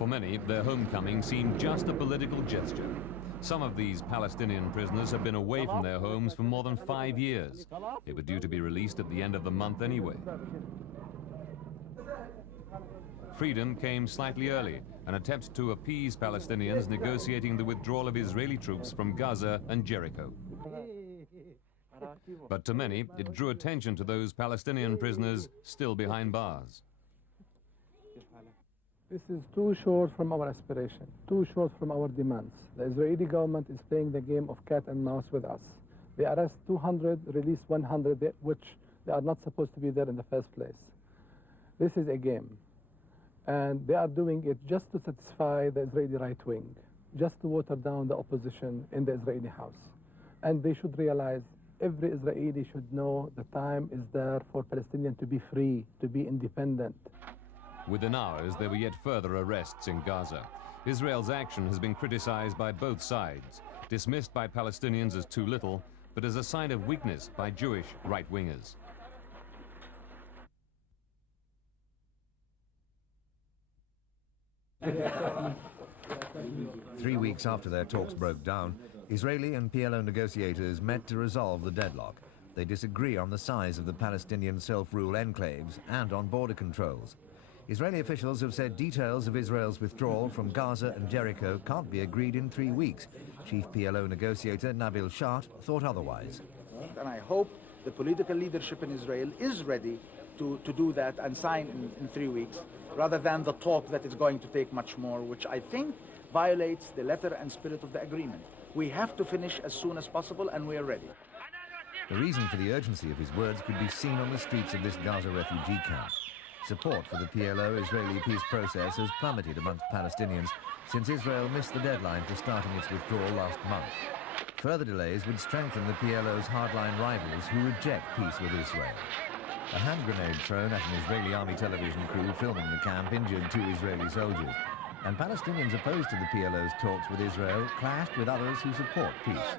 For many, their homecoming seemed just a political gesture. Some of these Palestinian prisoners have been away from their homes for more than 5 years. They were due to be released at the end of the month anyway. Freedom came slightly early, an attempt to appease Palestinians negotiating the withdrawal of Israeli troops from Gaza and Jericho. But to many, it drew attention to those Palestinian prisoners still behind bars. This is too short from our aspiration, too short from our demands. The Israeli government is playing the game of cat and mouse with us. They arrest 200, release 100, which they are not supposed to be there in the first place. This is a game. And they are doing it just to satisfy the Israeli right wing, just to water down the opposition in the Israeli house. And they should realize, every Israeli should know the time is there for Palestinians to be free, to be independent. Within hours, there were yet further arrests in Gaza. Israel's action has been criticized by both sides, dismissed by Palestinians as too little, but as a sign of weakness by Jewish right-wingers. Three weeks after their talks broke down, Israeli and PLO negotiators met to resolve the deadlock. They disagree on the size of the Palestinian self-rule enclaves and on border controls. Israeli officials have said details of Israel's withdrawal from Gaza and Jericho can't be agreed in 3 weeks. Chief PLO negotiator Nabil SHA'ATH thought otherwise. And I hope the political leadership in Israel is ready to do that and sign in 3 weeks, rather than the talk that is going to take much more, which I think violates the letter and spirit of the agreement. We have to finish as soon as possible, and we are ready. The reason for the urgency of his words could be seen on the streets of this Gaza refugee camp. Support for the PLO-Israeli peace process has plummeted amongst Palestinians since Israel missed the deadline for starting its withdrawal last month. Further delays would strengthen the PLO's hardline rivals who reject peace with Israel. A hand grenade thrown at an Israeli army television crew filming the camp injured 2 Israeli soldiers. And Palestinians opposed to the PLO's talks with Israel clashed with others who support peace.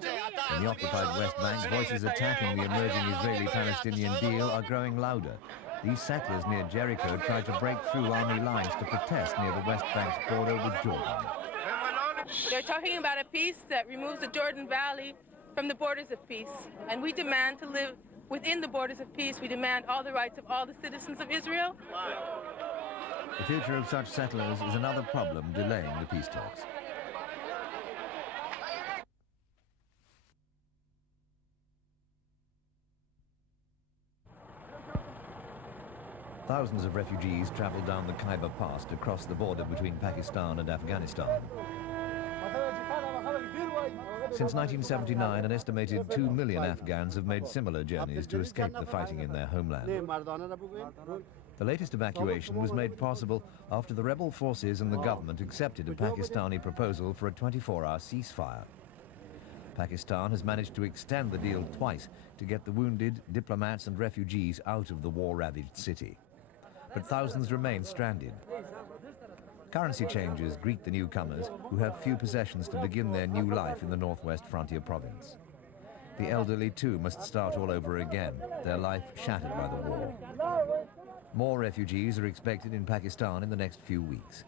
In the occupied West Bank, voices attacking the emerging Israeli-Palestinian deal are growing louder. These settlers near Jericho tried to break through army lines to protest near the West Bank's border with Jordan. They're talking about a peace that removes the Jordan Valley from the borders of peace. And we demand to live within the borders of peace. We demand all the rights of all the citizens of Israel. The future of such settlers is another problem delaying the peace talks. Thousands of refugees traveled down the Khyber Pass to cross the border between Pakistan and Afghanistan. Since 1979, an estimated 2 million Afghans have made similar journeys to escape the fighting in their homeland. The latest evacuation was made possible after the rebel forces and the government accepted a Pakistani proposal for a 24-hour ceasefire. Pakistan has managed to extend the deal twice to get the wounded, diplomats and refugees out of the war-ravaged city. But thousands remain stranded. Currency changes greet the newcomers, who have few possessions to begin their new life in the northwest frontier province. The elderly, too, must start all over again, their life shattered by the war. More refugees are expected in Pakistan in the next few weeks.